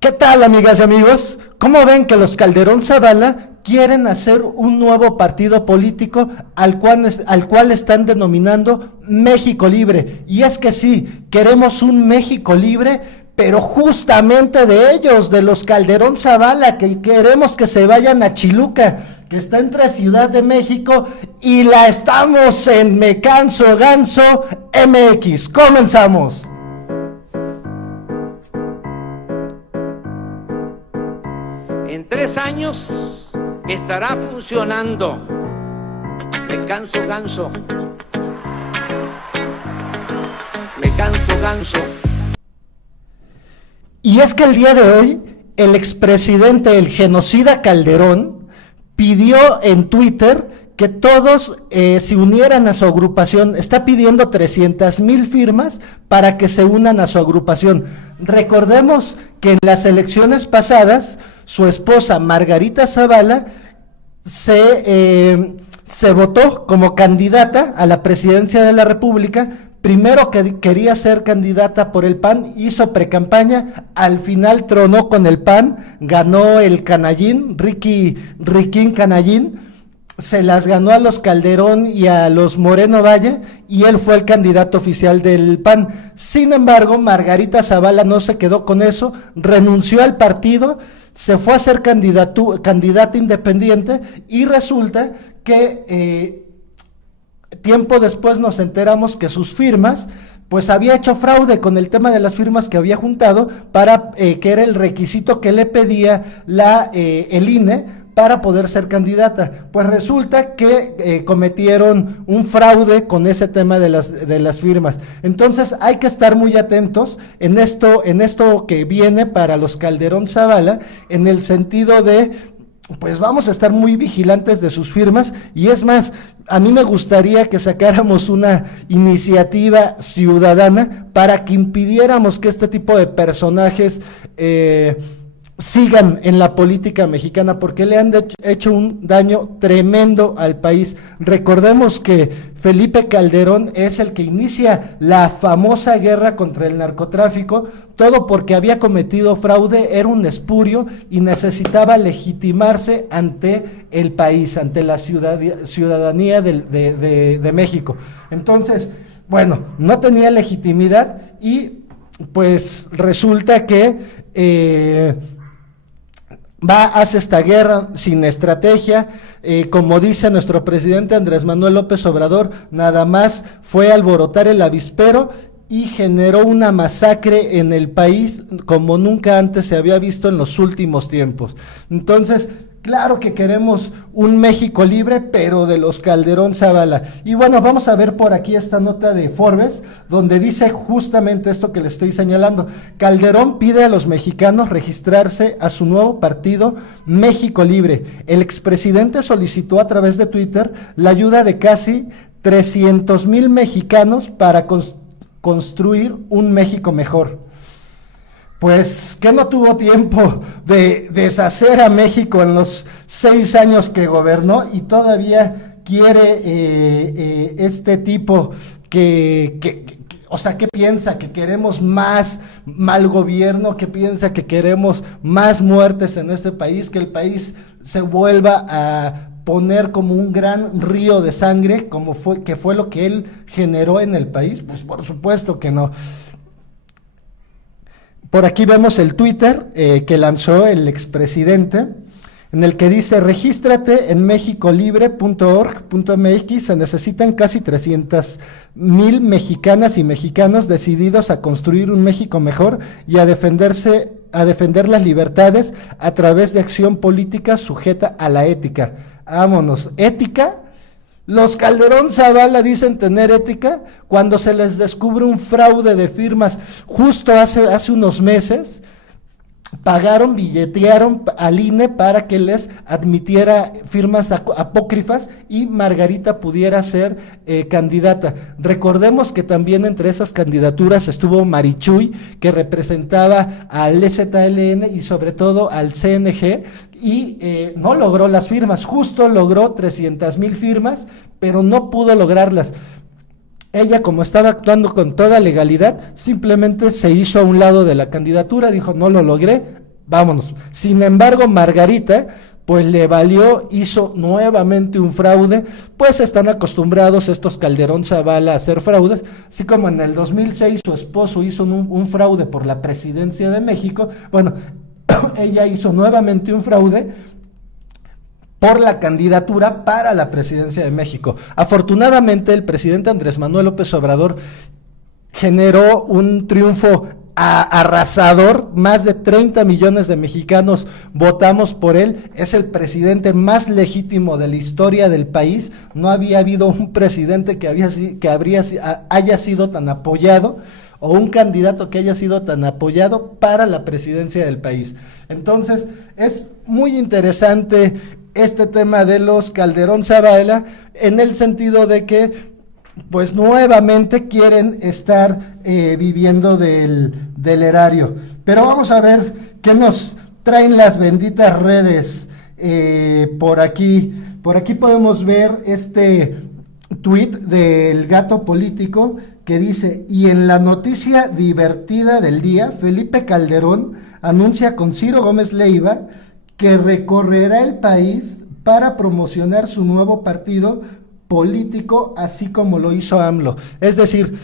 ¿Qué tal, amigas y amigos? ¿Cómo ven que los Calderón Zavala quieren hacer un nuevo partido político al cual están denominando México Libre? Y es que sí, queremos un México libre, pero justamente de ellos, de los Calderón Zavala, que queremos que se vayan a Chiluca, que está entre Ciudad de México y la estamos en Me Canso Ganso MX. ¡Comenzamos! En 3 años estará funcionando Me Canso Ganso. Me Canso Ganso. Y es que el día de hoy, el expresidente, el genocida Calderón, pidió en Twitter que todos se unieran a su agrupación. Está pidiendo 300,000 firmas para que se unan a su agrupación. Recordemos que en las elecciones pasadas, su esposa Margarita Zavala se votó como candidata a la presidencia de la República. Primero que quería ser candidata por el PAN, hizo precampaña, al final tronó con el PAN, ganó el Canallín, Riquín Canallín, se las ganó a los Calderón y a los Moreno Valle, y él fue el candidato oficial del PAN. Sin embargo, Margarita Zavala no se quedó con eso, renunció al partido, se fue a ser candidata independiente, y resulta que tiempo después nos enteramos que sus firmas, pues había hecho fraude con el tema de las firmas que había juntado para que era el requisito que le pedía el INE para poder ser candidata. Pues resulta que cometieron un fraude con ese tema de las firmas. Entonces hay que estar muy atentos en esto que viene para los Calderón Zavala, en el sentido de, pues vamos a estar muy vigilantes de sus firmas. Y es más, a mí me gustaría que sacáramos una iniciativa ciudadana para que impidiéramos que este tipo de personajes sigan en la política mexicana, porque le han hecho un daño tremendo al país. Recordemos que Felipe Calderón es el que inicia la famosa guerra contra el narcotráfico, todo porque había cometido fraude, era un espurio y necesitaba legitimarse ante el país, ante la ciudadanía de México. Entonces, bueno, no tenía legitimidad y pues resulta que hace esta guerra sin estrategia, como dice nuestro presidente Andrés Manuel López Obrador, nada más fue alborotar el avispero y generó una masacre en el país como nunca antes se había visto en los últimos tiempos. Entonces, claro que queremos un México libre, pero de los Calderón Zavala. Y bueno, vamos a ver por aquí esta nota de Forbes, donde dice justamente esto que le estoy señalando. Calderón pide a los mexicanos registrarse a su nuevo partido México Libre. El expresidente solicitó a través de Twitter la ayuda de casi 300,000 mexicanos para construir un México mejor. Pues que no tuvo tiempo de deshacer a México en los 6 años que gobernó, y todavía quiere este tipo o sea, ¿qué piensa? ¿Que queremos más mal gobierno? ¿Que piensa que queremos más muertes en este país? ¿Que el país se vuelva a poner como un gran río de sangre, que fue lo que él generó en el país? Pues por supuesto que no. Por aquí vemos el Twitter que lanzó el expresidente, en el que dice: regístrate en mexicolibre.org.mx, se necesitan casi 300,000 mexicanas y mexicanos decididos a construir un México mejor y a defender las libertades a través de acción política sujeta a la ética. Vámonos, ¿ética? Los Calderón Zavala dicen tener ética cuando se les descubre un fraude de firmas. Justo hace unos meses billetearon al INE para que les admitiera firmas apócrifas y Margarita pudiera ser candidata. Recordemos que también entre esas candidaturas estuvo Marichuy, que representaba al EZLN y sobre todo al CNG, y no logró las firmas. Justo logró 300,000 firmas, pero no pudo lograrlas. Ella, como estaba actuando con toda legalidad, simplemente se hizo a un lado de la candidatura, dijo: no lo logré, vámonos. Sin embargo, Margarita, pues le valió, hizo nuevamente un fraude, pues están acostumbrados estos Calderón Zavala a hacer fraudes, así como en el 2006 su esposo hizo un fraude por la presidencia de México, bueno, ella hizo nuevamente un fraude por la candidatura para la presidencia de México. Afortunadamente, el presidente Andrés Manuel López Obrador generó un triunfo arrasador, más de 30 millones de mexicanos votamos por él, es el presidente más legítimo de la historia del país, no había habido un presidente que haya sido tan apoyado, o un candidato que haya sido tan apoyado para la presidencia del país. Entonces, es muy interesante este tema de los Calderón Zavala, en el sentido de que pues nuevamente quieren estar viviendo del erario. Pero vamos a ver qué nos traen las benditas redes por aquí. Por aquí podemos ver este tuit del Gato Político que dice: y en la noticia divertida del día, Felipe Calderón anuncia con Ciro Gómez Leiva que recorrerá el país para promocionar su nuevo partido político, así como lo hizo AMLO. Es decir,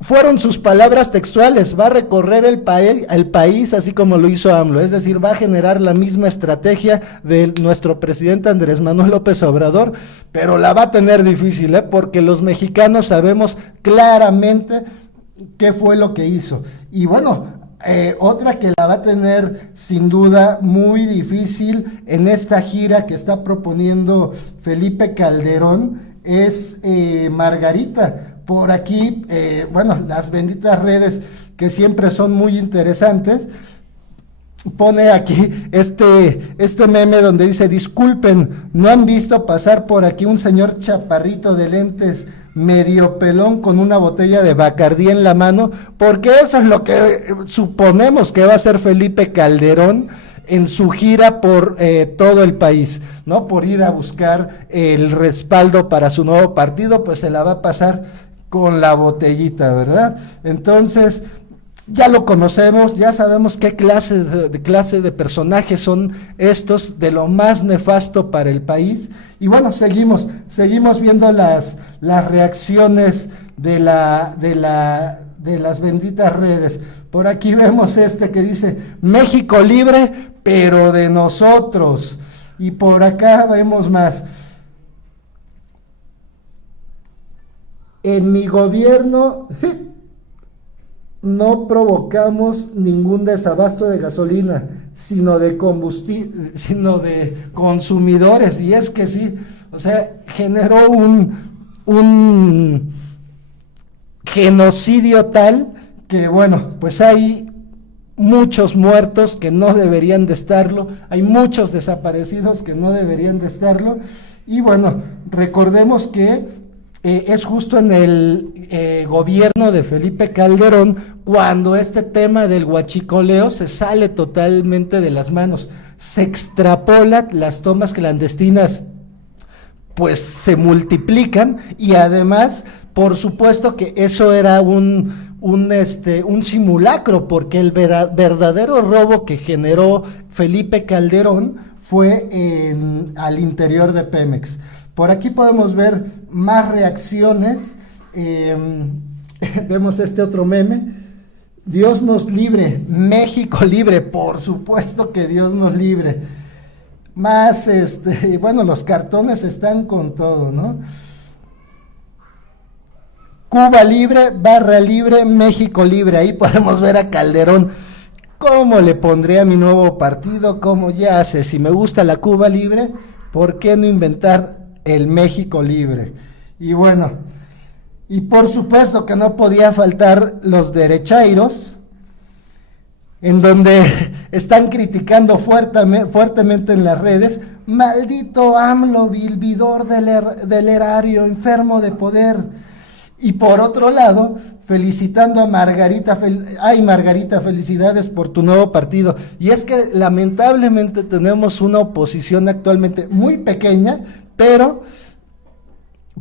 fueron sus palabras textuales: va a recorrer el país así como lo hizo AMLO, es decir, va a generar la misma estrategia de nuestro presidente Andrés Manuel López Obrador, pero la va a tener difícil, porque los mexicanos sabemos claramente qué fue lo que hizo. Y bueno, otra que la va a tener sin duda muy difícil en esta gira que está proponiendo Felipe Calderón es Margarita. Por aquí, bueno, las benditas redes que siempre son muy interesantes, pone aquí este meme donde dice: disculpen, ¿no han visto pasar por aquí un señor chaparrito de lentes medio pelón con una botella de Bacardí en la mano? Porque eso es lo que suponemos que va a hacer Felipe Calderón en su gira por todo el país, ¿no? Por ir a buscar el respaldo para su nuevo partido, pues se la va a pasar con la botellita, ¿verdad? Entonces, ya lo conocemos, ya sabemos qué clase de personajes son estos, de lo más nefasto para el país. Y bueno, seguimos viendo las reacciones de las benditas redes. Por aquí vemos que dice: México libre, pero de nosotros. Y por acá vemos más: en mi gobierno no provocamos ningún desabasto de gasolina, sino de consumidores. Y es que sí, o sea, generó un genocidio tal que, bueno, pues hay muchos muertos que no deberían de estarlo, hay muchos desaparecidos que no deberían de estarlo. Y bueno, recordemos que es justo en el gobierno de Felipe Calderón cuando este tema del huachicoleo se sale totalmente de las manos, se extrapola, las tomas clandestinas pues se multiplican, y además, por supuesto que eso era un simulacro, porque el verdadero robo que generó Felipe Calderón fue al interior de Pemex. Por aquí podemos ver más reacciones. Vemos otro meme: Dios nos libre, México libre. Por supuesto que Dios nos libre. Más, bueno, los cartones están con todo, ¿no? Cuba libre, barra libre, México libre. Ahí podemos ver a Calderón. ¿Cómo le pondré a mi nuevo partido? ¿Cómo? Ya sé, si me gusta la Cuba libre, ¿por qué no inventar el México libre? Y bueno, y por supuesto que no podía faltar los derechairos, en donde están criticando fuertemente en las redes: maldito AMLO, vividor del erario, enfermo de poder. Y por otro lado, felicitando a Margarita: ay Margarita, felicidades por tu nuevo partido. Y es que lamentablemente tenemos una oposición actualmente muy pequeña, pero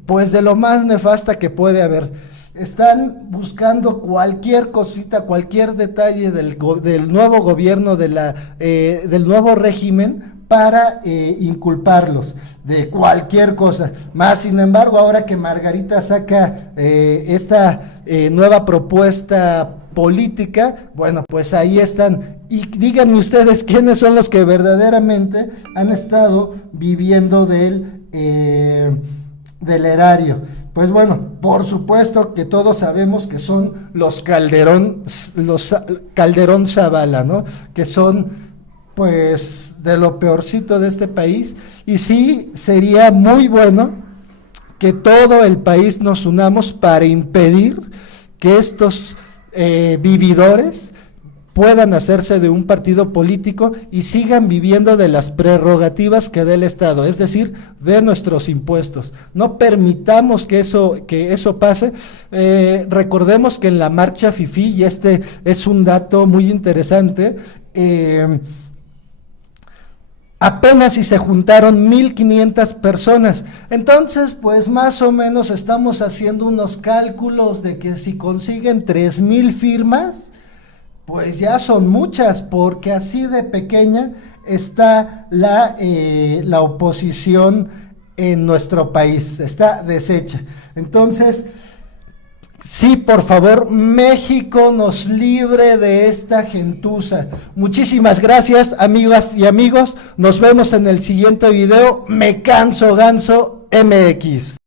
pues de lo más nefasta que puede haber. están buscando cualquier cosita, cualquier detalle del nuevo gobierno, del nuevo régimen, para inculparlos de cualquier cosa. Más sin embargo, ahora que Margarita saca esta nueva propuesta política, bueno, pues ahí están. Y díganme ustedes quiénes son los que verdaderamente han estado viviendo del erario. Pues bueno, por supuesto que todos sabemos que son los Calderón Zavala, ¿no? Que son pues de lo peorcito de este país, y sí sería muy bueno que todo el país nos unamos para impedir que estos vividores puedan hacerse de un partido político y sigan viviendo de las prerrogativas que da el Estado, es decir, de nuestros impuestos. No permitamos que eso pase. Recordemos que en la marcha FIFI, y este es un dato muy interesante, apenas si se juntaron 1,500 personas. Entonces, pues más o menos estamos haciendo unos cálculos de que si consiguen 3,000 firmas, pues ya son muchas, porque así de pequeña está la oposición en nuestro país, está deshecha. Entonces, sí, por favor, México nos libre de esta gentuza. Muchísimas gracias, amigas y amigos. Nos vemos en el siguiente video. Me canso ganso MX.